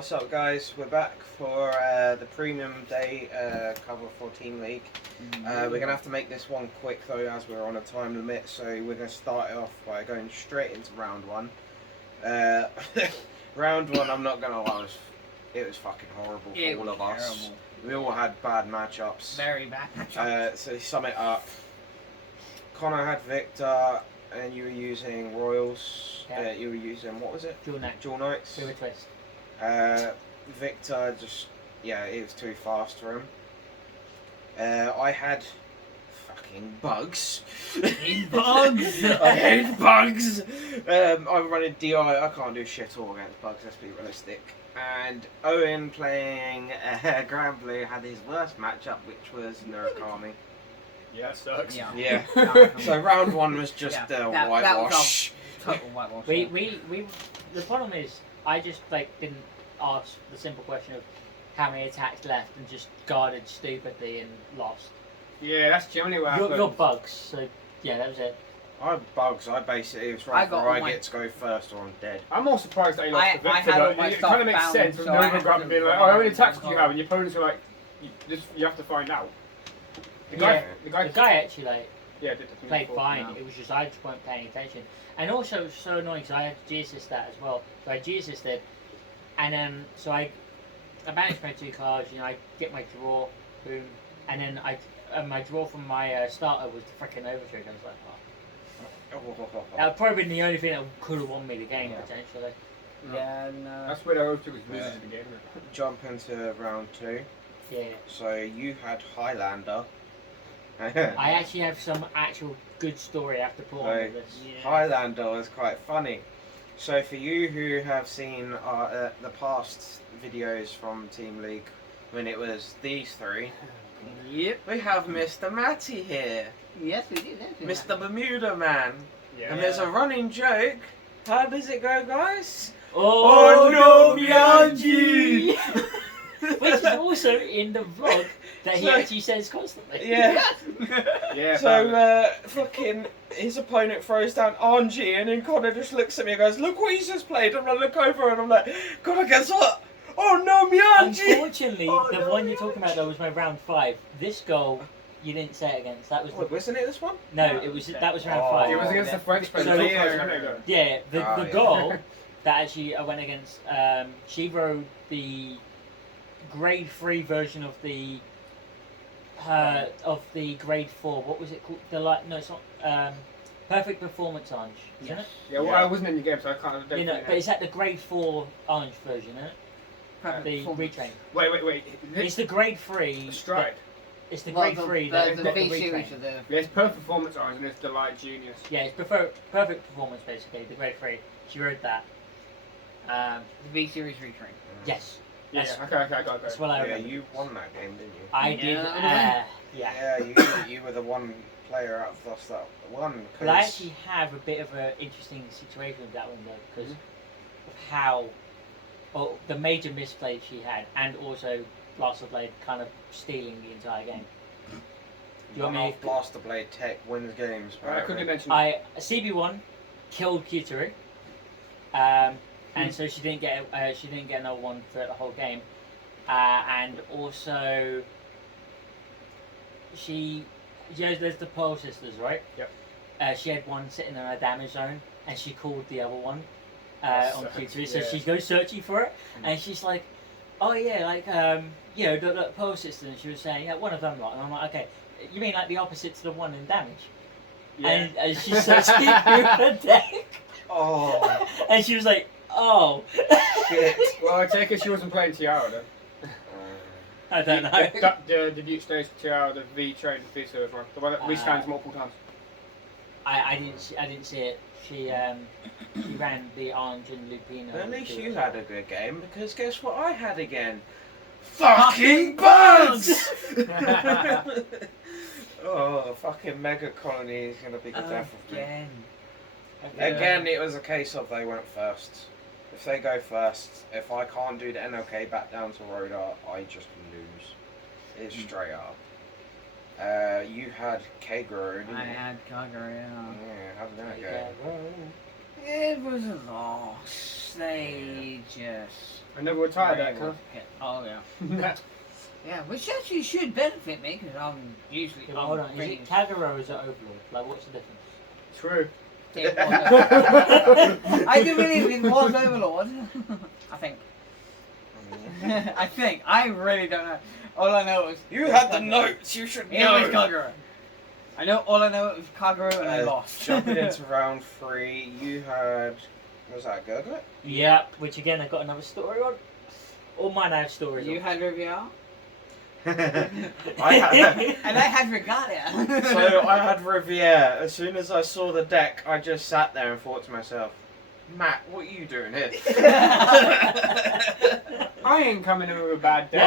What's up, guys? We're back for the premium day cover for Team League. We're going to have to make this one quick though, as we're on a time limit, so we're going to start it off by going straight into round one. Round one, I'm not going to lie, it was fucking horrible for all of us. We all had bad matchups. Very bad matchups. So to sum it up, Connor had Victor, and you were using Royals. Yeah. You were using, what was it? Dual Knight. Dual Knights. With a twist. Victor just, yeah, it was too fast for him. I had fucking bugs. Bugs! I hate bugs! I'm running DI, I can't do shit all against bugs, let's be realistic. And Owen playing Grand Blue had his worst matchup, which was Murakami. Yeah, it sucks. Yeah. So round one was just whitewash. That was total whitewash. The problem is, I just didn't ask the simple question of how many attacks left and just guarded stupidly and lost. Yeah, that's generally what happened. Your bugs, so yeah, that was it. I had bugs, I basically, it was right where I get to go first or I'm dead. I'm more surprised that he lost to Victor. had all my It kind of makes stuff sense bound, with so I Nova had Grab to being like, go oh, how many around attacks and do you have? And your opponents are like, you have to find out. The Yeah. guy Actually did the played fine. No. It was just I just weren't paying attention, and also it was so annoying because I had G-assist that as well. So I G-assisted, and so I banished my 2 cards. I get my draw, boom, and then my draw from my starter was the freaking overtrigger. I was like, oh. That would probably been the only thing that could have won me the game potentially. Yeah, no. That's where the overtrigger was losing the game. Jump into round 2. Yeah. So you had Highlander. I actually have some actual good story I have to put on with this. Yeah. Highlander was quite funny. So for you who have seen the past videos from Team League, when it was these 3, Yep. we have Mr. Matty here. Yes, we did. Mr. Bermuda Man. Yeah. And there's a running joke. How does it go, guys? Oh no, Miyagi! Which is also in the vlog that he actually says constantly. Yeah. Yeah. So, fucking, his opponent throws down RNG, and then Connor just looks at me and goes, "Look what he's just played." And I look over and I'm like, "Connor, guess what? Oh no, Miyagi!" Unfortunately, the one you're talking about though was my round 5. This goal, you didn't say it against. That was Wait, wasn't it this one? no, it was that was round 5. It was against the French player. So- Yeah, the yeah. goal that actually I went against. She rode the grade 3 version of the grade 4. What was it called? No, it's not. Perfect Performance Orange, isn't it? Yeah, well, I wasn't in the game, so I can't. But it's at the grade 4 orange version, isn't it? The retrain. Wait. It's the grade 3. Stride. It's the grade 3. The not V the series retrain. of the. There's Perfect Performance Orange and there's Delight Genius. Yeah, it's perfect performance basically. The grade 3. She rode that. The V series retrain. Yes. Yeah, That's- okay, I got That's it. what I Yeah, remember. you won that game, didn't you? I Yeah, did. that Yeah. You were the one player out of us that won. But I actually have a bit of an interesting situation with that one though, because of how, the major misplay she had, and also Blaster Blade kind of stealing the entire game. Do you want me? Blaster Blade Tech wins games. I couldn't mention. CB1 killed Q2, and so she didn't get another one for the whole game, and also there's the Pearl Sisters, right? Yep. She had one sitting in her damage zone, and she called the other one on Q2. So yeah. she goes searching for it, and she's like, "Oh yeah, the Pearl Sisters." And she was saying, "Yeah, one of them lot." And I'm like, "Okay, you mean like the opposite to the one in damage?" Yeah. And she's searching through her deck, Oh, and she was like, "Oh." shit. Well, I take it she wasn't playing Tiara then. I don't know. The debut stage Tiara, the V train V server one. The one that rescans multiple times. I didn't see it. She ran the orange and Lupino. At least you had a good game, because guess what I had again? Fucking bugs! Oh, fucking Mega Colony is going to be the death of me. Again, it was a case of they went first. If they go first, if I can't do the NLK back down to Rhoda, I just lose. It's straight up. You had Kagro, didn't you? I had Kagura. Yeah, how did that go? It was a loss. They just. I never retired that, huh? Oh yeah. Yeah, which actually should benefit me because I'm usually. Yeah, but hold on, is it Kagero or is it Overlord? Like, what's the difference? True. It was I do believe it was Overlord. I think. I think. I really don't know. All I know is. You had the notes. You should know. It was Kagero. I know. All I know it was Kagero, and I lost. Jumping into round 3, you had. Was that Gurglet? Yeah, which again I got another story on. All mine I have stories You on. had Riviera. I had. And I had Regalia. So I had Riviere. As soon as I saw the deck, I just sat there and thought to myself, Matt, what are you doing here? I ain't coming in with a bad day.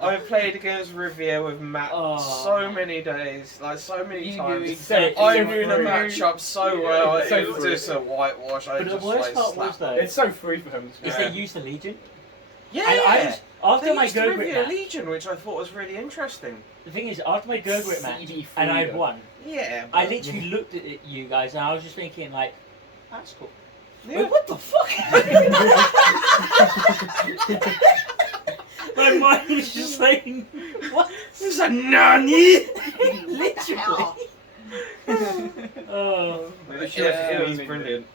I played against Riviere with Matt so man. many days, like so many times. exactly. I knew the matchup so well. It's so It was free. just a whitewash. I But the just worst part was slapped. though, It's so free for him. is they used the Legion. Yeah. And I was, after They my used the Gurgrit Riviere match, Legion, which I thought was really interesting. the thing is, after my Gurgrit match, CD and I had freedom. won, Yeah. I literally looked at it, you guys, and I was just thinking, like, that's cool. Yeah. Wait, what the fuck? My mind was just saying, what? It's a nani. Literally. Oh. It was brilliant.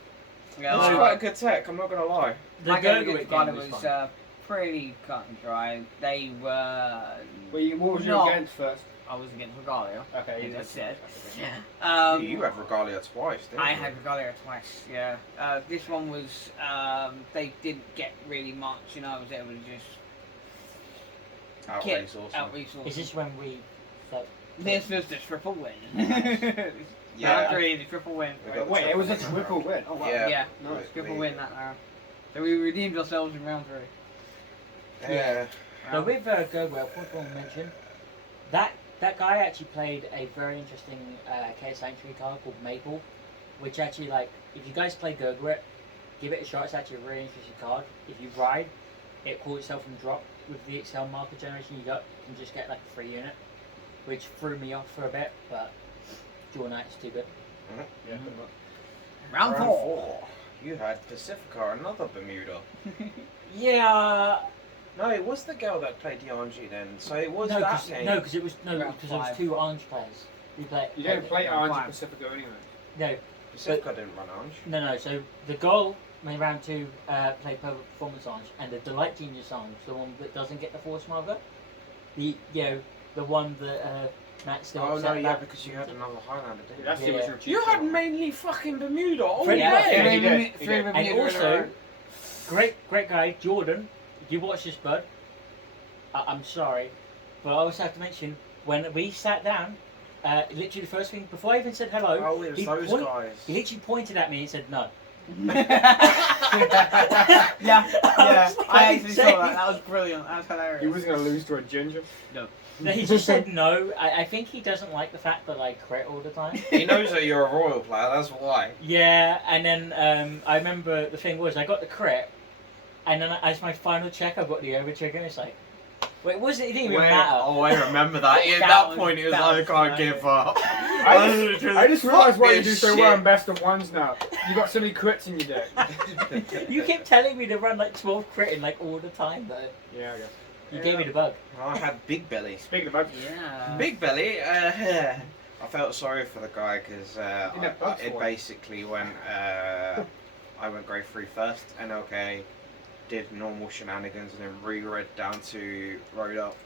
Yeah, It's quite a good tech, I'm not gonna lie. The my game Gurgrit against Ghana game was was fun. pretty cut and dry. They were. What was you No. against first? I was against Regalia. Okay, As I said. You had Regalia twice, didn't I you? had Regalia twice, yeah. This one was, they didn't get really much, and I was able to just Outresource. out-resource. Is this when we felt... This was the triple win. Yeah. Round 3, the triple win. We got the Wait, it was a triple triple win. Oh wow. Yeah. Yeah, Nice. triple win that round. So we redeemed ourselves in round 3. Yeah. So with Gurgrit, what I want to mention, that guy actually played a very interesting Chaos Sanctuary card called Maple, which actually, like, if you guys play Gurgrit, give it a shot. It's actually a really interesting card. If you ride, it calls itself from drop. With the Excel marker generation you got, you can just get like a free unit, which threw me off for a bit, but Draw Knight's too good. Yeah. Round 4. You had Pacifica, another Bermuda. Yeah. No, it was the girl that played the RNG then. So it was No, that because game. it was Round because there was 5. 2 orange players. You don't play Round Orange 5. Pacifico anyway. No, Pacifica didn't run orange. no. So the goal in round 2 play Perfect Performance Orange, and the Delight Genius Orange, the one that doesn't get the Force Marker. The one that Matt still. Oh no, upset yeah, about. because you had another Highlander, didn't you? That's the Yeah. original cheat You had code. mainly fucking Bermuda all Pretty day. much, yeah. he did. He did. And also, great guy Jordan. If you watch this, bud, I'm sorry, but I also have to mention when we sat down. Literally the first thing before I even said hello, Oh, it was he those guys. He literally pointed at me and said no. Yeah, I actually saw saying- that. That was brilliant. That was hilarious. He wasn't gonna lose to a ginger. No, he just said no. I think he doesn't like the fact that I crit all the time. He knows that you're a royal player, that's why. Yeah, and then I remember the thing was I got the crit, and then as my final check I got the over trigger. And it's like, wait, it didn't even matter. Oh, I remember that. At That that was- point, it was that like, was I nice. give up. I just realised why you do this so well shit. in best of ones now. You got so many crits in your deck. You kept telling me to run like 12 critting like all the time though. Yeah, I guess. You gave me the bug. I had Big Belly. Speaking of bugs, Yeah. Big Belly, I felt sorry for the guy because Didn't have bugs it for it. basically went, I went grade 3 first, NLK, did normal shenanigans and then re-read down to Road Up,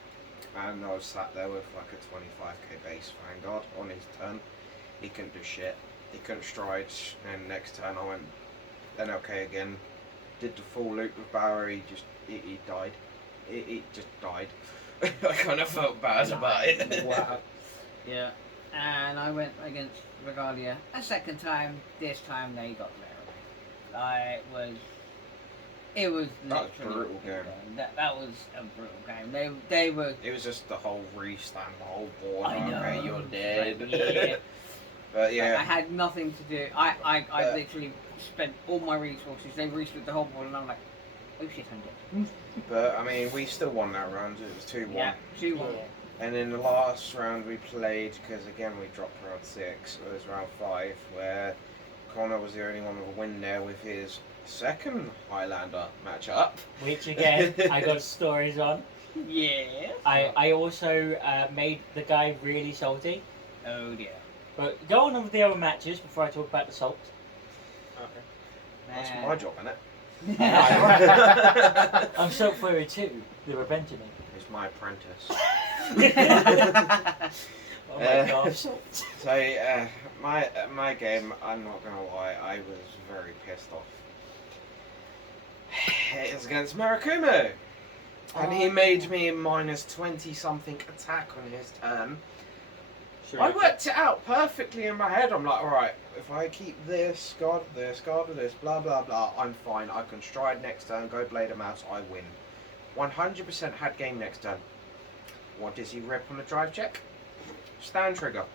and I was sat there with like a 25k base Vanguard on his turn. He couldn't do shit, he couldn't stride, and next turn I went NLK again, did the full loop with Barry, he died. It just died. I kind of felt bad about it. wow. Yeah. And I went against Regalia a second time. This time they got there. It was That was literally brutal game. That was a brutal game. They were. It was just the whole restand, the whole board. I know. Okay, you're dead. Yeah. But I yeah, had nothing to do. I literally spent all my resources. They restored the whole board, and I'm like, oh shit, I'm dead. but I mean, we still won that round. It was 2-1. Yeah, 2-1. And in the last round we played, because again we dropped round 6, it was round 5, where Connor was the only one with a win there with his second Highlander matchup. Which again, I got stories on. Yeah. I also made the guy really salty. Oh dear. But go on with the other matches before I talk about the salt. Okay. That's my job, isn't it? I'm salt for it too. The Revenge of Me. He's my apprentice. Oh my gosh. So, my game, I'm not gonna lie, I was very pissed off. It was against Murakumo. And he made me minus 20 something attack on his turn. Sure. I worked it out perfectly in my head. I'm like, alright, if I keep this, guard this, blah blah blah, I'm fine. I can stride next turn, go blade of mouse, I win. 100% had game next turn. What does he rip on the drive check? Stand trigger.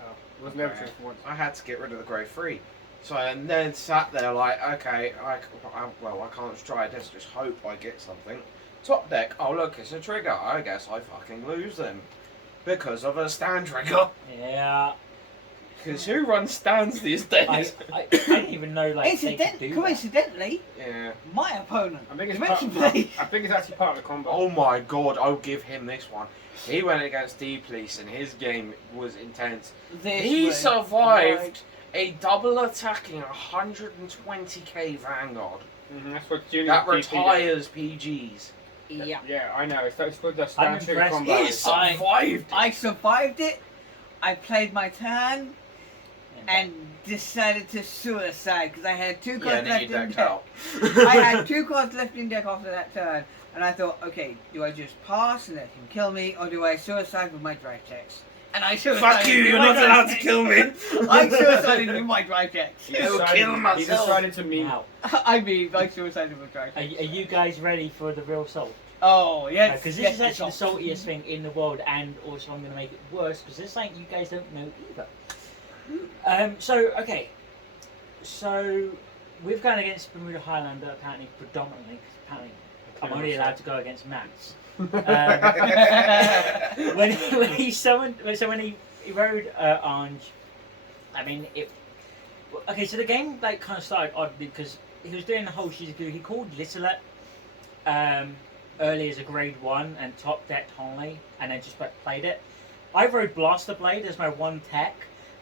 Oh, it was never true for once. I had to get rid of the grey 3. So I then sat there like, okay, I can't stride, let's just hope I get something. Top deck, oh look, it's a trigger. I guess I fucking lose them. Because of a stand trigger. Yeah. Because who runs stands these days? I didn't even know like they could do that. Coincidentally, Yeah. my opponent. I think it's Eventually. I think it's actually part of the combo. Oh my god, I'll give him this one. He went against D-Police and his game was intense. He survived a double attacking 120k Vanguard. That's what Junior That DP did. retires PGs. Yeah. Yeah, I know. It's called the I'm stand trigger impressed. combo. He survived. I survived it. I played my turn and decided to suicide because I had 2 cards left in deck. I had 2 cards left in deck after that turn, and I thought, okay, do I just pass and let him kill me, or do I suicide with my drive checks? And I suicided. Fuck you, with you're my not drive allowed to checks. kill me. I suicided with my drive checks. He I'll decided- kill myself. He decided to meme. Now, I mean, I suicided with drive are checks. you guys ready for the real salt? Oh, yes. Because this yes, is actually it's the saltiest thing in the world, and also I'm going to make it worse because this is something you guys don't know either. So we've gone against Bermuda Highlander apparently predominantly. 'Cause apparently, I'm only allowed to go against Mats. When he rode Orange, I mean it. Okay, so the game like kind of started oddly because he was doing the whole Shizuku. He called Littlet early as a grade 1 and top decked Honley, and then just played it. I rode Blaster Blade as my 1 tech.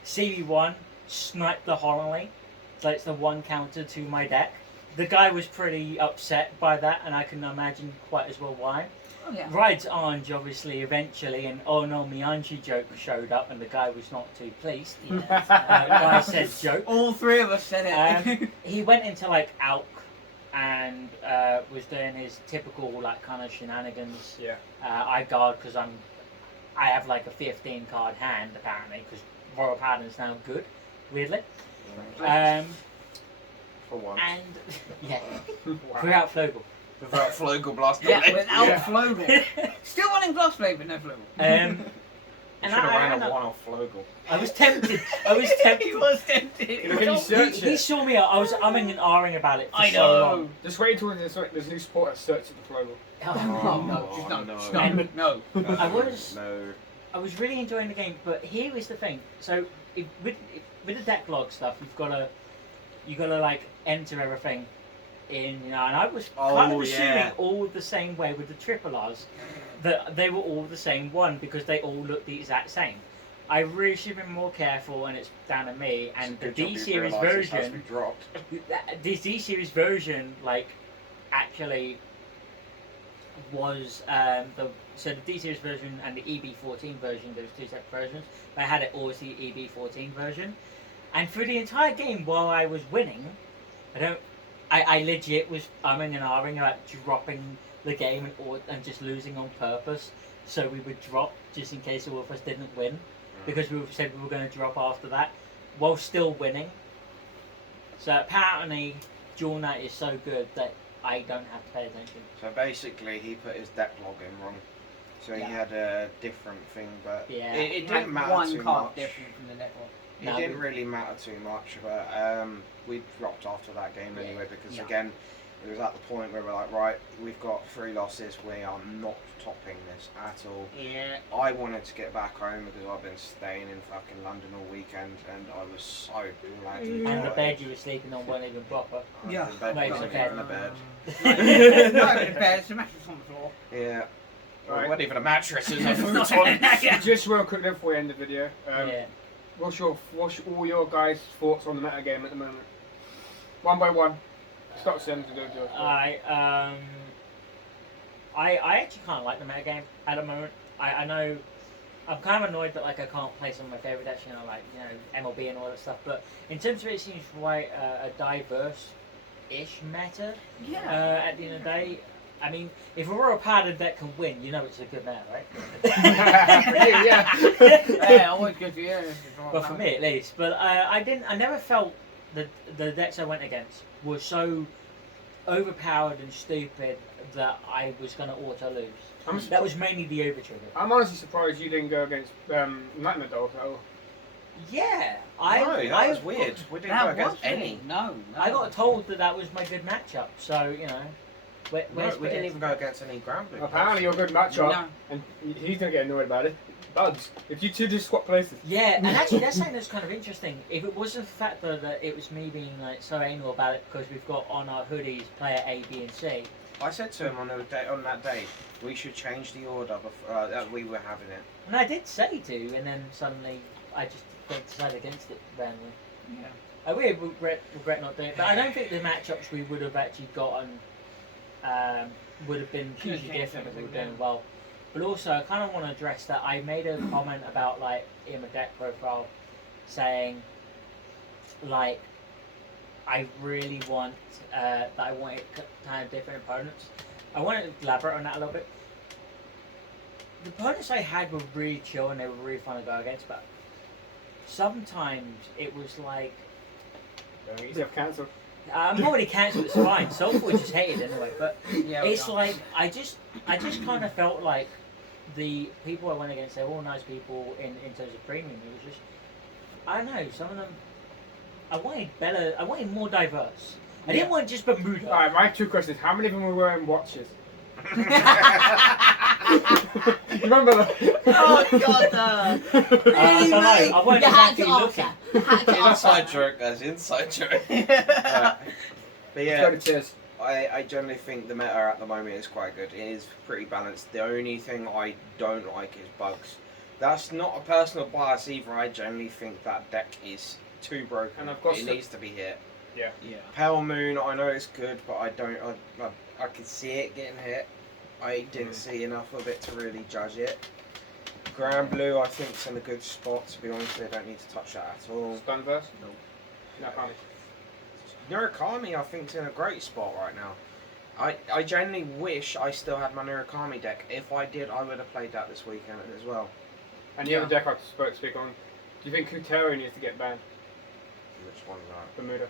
CV1 sniped the Honley, so it's the 1 counter to my deck. The guy was pretty upset by that, and I can imagine quite as well why. Oh, yeah. Rides Orange obviously eventually, and oh no, Mianchi joke showed up, and the guy was not too pleased. Yes. By said joke. All 3 of us said it. He went into like Alk and was doing his typical like kind of shenanigans. Yeah. I guard because I have like a 15 card hand apparently because Royal Paladin's now good, weirdly. For once. And yeah, Wow. without Flogel. Without Flogel Blaster Yeah, Blade. without Yeah. Flogel. Still wanting Blast Blade, but no Flogel. And I should have ran a 1 off Flogel. I was tempted. I was tempted. He was tempted. Look at you search He it. saw me. I was umming and ahhing about it for I so know. long. Just wait until there's new support that searches the Flogel. No, just no. Just no. I was really enjoying the game, but here is the thing. So with the deck log stuff, you gotta like enter everything in, you know. And I was kind of assuming all the same way with the triple R's, that they were all the same one because they all look the exact same. I really should have been more careful, and it's down to me. And the D series version, the D series version, like actually was so the D series version and the EB14 version. There was 2 separate versions. I had it all as the EB14 version, and for the entire game while I was winning, I legit was umming and ahhing about dropping the game and just losing on purpose, so we would drop just in case all of us didn't win, because we said we were going to drop after that, while still winning. So apparently, Duel Knight is so good that I don't have to pay attention. So basically, he put his deck log in wrong. So he had a different thing, but it didn't matter too much. Different from the network. It didn't really matter too much, but we dropped after that game anyway because again, It was at the point where we're like, right, we've got 3 losses, we are not topping this at all. Yeah. I wanted to get back home because I've been staying in fucking London all weekend, and I was so bloody And the tired. bed you were sleeping on wasn't even proper. Yeah. The bed Not even wasn't a bed. even a bed. Not even a bed, it's a mattress on the floor. Yeah. Well, Right. it wasn't even a mattress, it was a It's not futon. even- Just real quick before we end the video. Yeah. What's all your guys' thoughts on the meta game at the moment? One by one. Stop sending to do yours. I actually kind of like the meta game at the moment. I know I'm kind of annoyed that like I can't play some of my favourite decks, like MLB and all that stuff. But in terms of it, seems quite a diverse-ish meta. Yeah. At the end of the day, I mean, if Aurora Paladin deck can win, it's a good meta, right? For you, yeah. Yeah, always good for you. Well, for me at least. But I never felt that the decks I went against were so overpowered and stupid that I was going to auto lose. That was mainly the over trigger. I'm honestly surprised you didn't go against Nightmare Dolls at all. Yeah, No, that was weird. We didn't go That against was any. No. I got told that was my good matchup. So where's We didn't even go against any ground blue. Apparently you're a good matchup, No. and he's gonna get annoyed about it. Bugs, if you two just swap places. Yeah, and actually that's something that's kind of interesting. If it wasn't the fact that it was me being like so anal about it because we've got on our hoodies player A, B, and C. I said to him on that day, we should change the order before that we were having it. And I did say to, and then suddenly I just decided against it randomly. Yeah. I really regret not doing it, but I don't think the matchups we would have actually gotten would have been Could've hugely changed different if we were everything, doing well. But also, I kind of want to address that I made a comment about in my deck profile saying I really want that I wanted kind of different opponents. I want to elaborate on that a little bit. The opponents I had were really chill and they were really fun to go against, but sometimes it was like You have cancelled. I'm already cancelled. It's fine. SoulForge is hated anyway, but Yeah, it's like I just kind of felt like the people I went against, they were all nice people in terms of premium. It was just I don't know. Some of them I wanted more diverse. I didn't want just Bermuda. Alright, my 2 questions. How many of them were wearing watches? You remember that? Oh God! I Really, don't know. mate? I wasn't You had exactly to looking. answer. You had to Inside answer. joke, guys. Inside joke. But Let's go yeah, to Cheers. I generally think the meta at the moment is quite good. It is pretty balanced. The only thing I don't like is bugs. That's not a personal bias either. I generally think that deck is too broken. And I've got it some- needs to be hit. Yeah. Pale Moon, I know it's good, but I don't. I can see it getting hit. I didn't see enough of it to really judge it. Grand Blue, I think, is in a good spot. To be honest, they don't need to touch that at all. Stunverse? No, can't be. Murakami, I think, is in a great spot right now. I genuinely wish I still had my Murakami deck. If I did, I would have played that this weekend as well. And the other deck I spoke to speak on, do you think Kutero needs to get banned? Which one's that? Bermuda.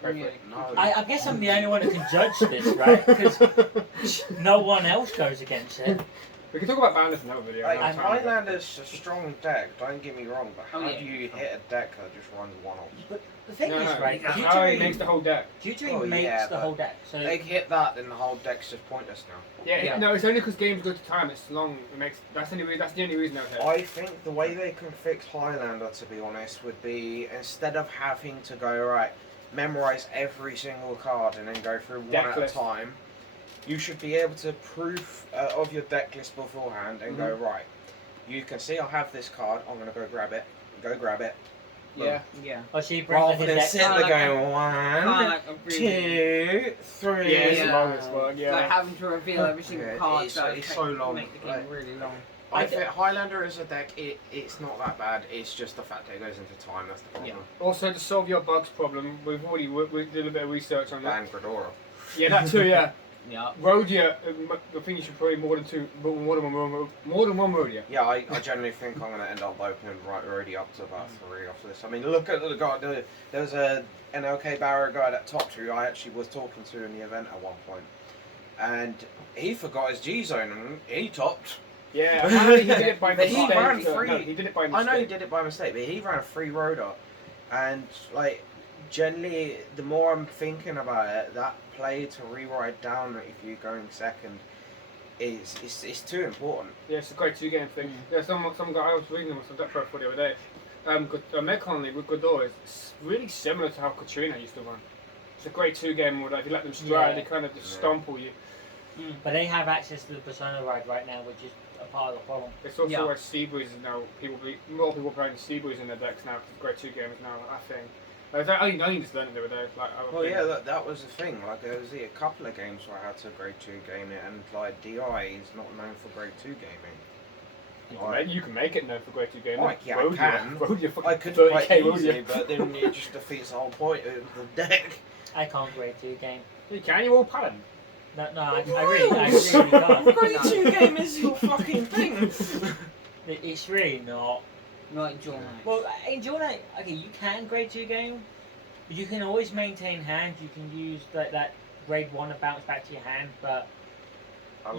Go for it. No. I guess I'm the only one who can judge this, right? Because no one else goes against it. We can talk about banners in another video. Like, another time. Highlander's a strong deck, don't get me wrong, but how Oh, yeah. do you hit a deck that just runs one-offs? But the thing No, is, no, right? that's how he makes the whole deck. Tutoring Oh, makes yeah, the but whole deck. So They hit that, then the whole deck's just pointless now. Yeah, Yeah. no, it's only because games go to time. It's long. It makes that's the only reason I hit. I think the way they can fix Highlander, to be honest, would be instead of having to go, right, memorize every single card and then go through one Deck at list. a time, you should be able to proof of your deck list beforehand and go, right, you can see I have this card, I'm going to go grab it. Yeah. Yeah. oh, so you bring Rather the than deck. sitting there like going, Kinda one, like a really, 2, 3. Yeah, it's Yeah. long as fuck. like Yeah. having to reveal every single Yeah, card. it's so it so long, Make the game like- really long. I think Highlander as a deck, it's not that bad. It's just the fact that it goes into time. That's the problem. Also, to solve your bugs problem, we did a bit of research on that. Ban Gradora. Yeah, that too. Yeah. Yeah. Rhodia, I think you should play more than one Rhodia. Yeah, I generally think I'm going to end up opening already up to about 3 after this. I mean, look at the guy. There was an NLK Barrow guy that topped who I actually was talking to in the event at one point, and he forgot his G zone and he topped. Yeah, apparently he did it by But he mistake. ran No, free. he did it by I mistake. know he did it by mistake, but he ran a free road up, and like generally, the more I'm thinking about it, that play to rewrite down if you're going second it's too important. Yeah, it's a great 2 game thing. Yeah, some guy I was reading some Dutch profile the other day. Med Colony with Godot is really similar to how Katrina used to run. It's a great 2 game where if you let them stride, they kind of just stomple you. But they have access to the Persona ride right now, which is a part of the problem. It's also why Seabreeze is now more people playing Seabreeze in their decks now because great 2 games now. I think. I just learned it the other day. That was the thing. Like there was a couple of games where I had to grade 2 game it, and like DI is not known for grade 2 gaming. You can make it known for grade 2 gaming. Like, yeah, I can. I could quite easy, but then it just defeats the whole point of the deck. I can't grade 2 game. You can. You're all paladin. No, I really can't. Grade 2 game is your fucking thing. It's really not. Not in Duel Knight. Well, in Duel Knight, okay, you can grade 2 game, but you can always maintain hand. You can use that grade 1 to bounce back to your hand, but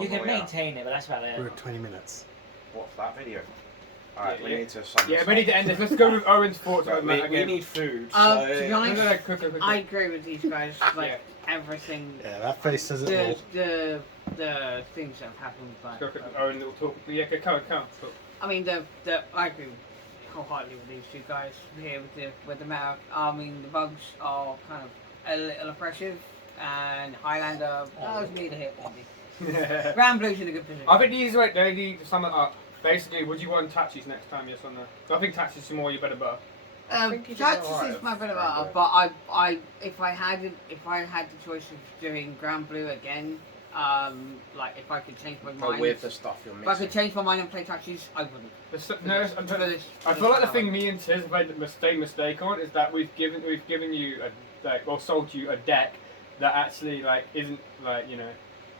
you can maintain it, but that's about it. We're at 20 minutes. What's that video? Alright, we need to we need to end this. Let's go with Owen's thoughts on that. We need food. To be honest, I agree with these guys. Like everything. Yeah, that face says it all. The things that have happened. Like, go for Owen little talk. Yeah, come. I mean, I agree wholeheartedly with these 2 guys here with the meta. I mean, the bugs are kind of a little oppressive, and Highlander does need a hit. Grand Blue's in a good position. I think these they need to sum it up. Basically, would you want Tachis next time? Yes or no? I think Tachis is more your better butter. Tachis is my better butter, but if I had the choice of doing Grand Blue again, like if I could change my mind. With the stuff you're missing. If I could change my mind and play Tachis, I wouldn't. I feel like the thing me and Tiz have made the mistake on is that we've given you sold you a deck that actually isn't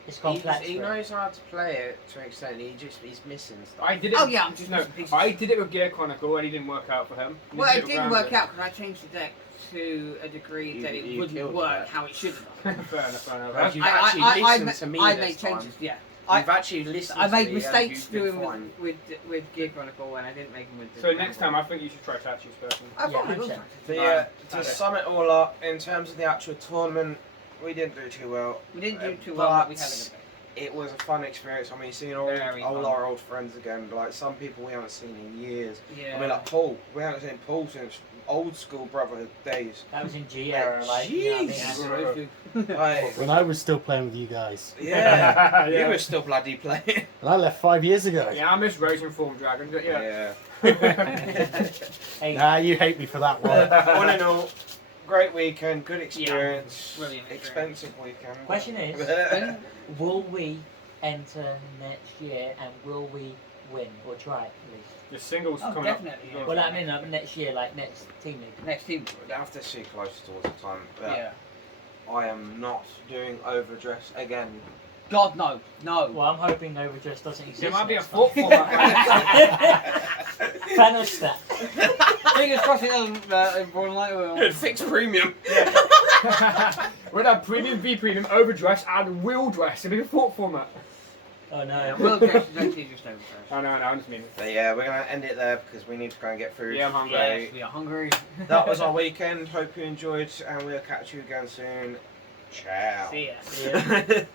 It's complex. He knows how to play it to an extent. He's missing stuff. I did it. Oh yeah, I'm just I did it with Gear Chronicle and it didn't work out for him. Well, it didn't work out because I changed the deck to a degree that it wouldn't work how it should have. Fair enough. You've actually listened to me I this made changes. time. Yeah. You've actually listened I to me. made mistakes doing with Gear Chronicle and I didn't make them with. So next time, I think you should try Tachis personally. I probably will. To sum it all up, in terms of the actual tournament, we didn't do too well. We didn't do too well, but we had a good. It was a fun experience. I mean, seeing all our old friends again, like some people we haven't seen in years. Yeah. I mean, like Paul, we haven't seen Paul since old school brotherhood days. That was in G era, Jeez. When I was still playing with you guys. Yeah, you were still bloody playing. And I left 5 years ago. Yeah, I miss Raging Form Dragon, but yeah. Hey. Nah, you hate me for that one. All in all, great weekend, good experience, brilliant expensive weekend. Question is, will we enter next year and will we win or try at least? The singles coming definitely, up. yeah. Well, I mean, next year, like next team league. Next team. We'd have to see closer towards the time. But Yeah. I am not doing overdress again. God no, no. Well, I'm hoping Overdress doesn't exist. There might be a next fourth time. format. Thanos stat. Fingers crossed it doesn't Born Light will. Fixed premium. We'd have premium, V premium, overdress, and wheel dress. It'd be a fourth format. Oh no. Will dress is actually just over dress. Oh no, I just mean it. But yeah, we're going to end it there because we need to go and get food. Yeah, I'm hungry. Yes, we are hungry. That was our weekend. Hope you enjoyed and we'll catch you again soon. Ciao. See ya. Yeah.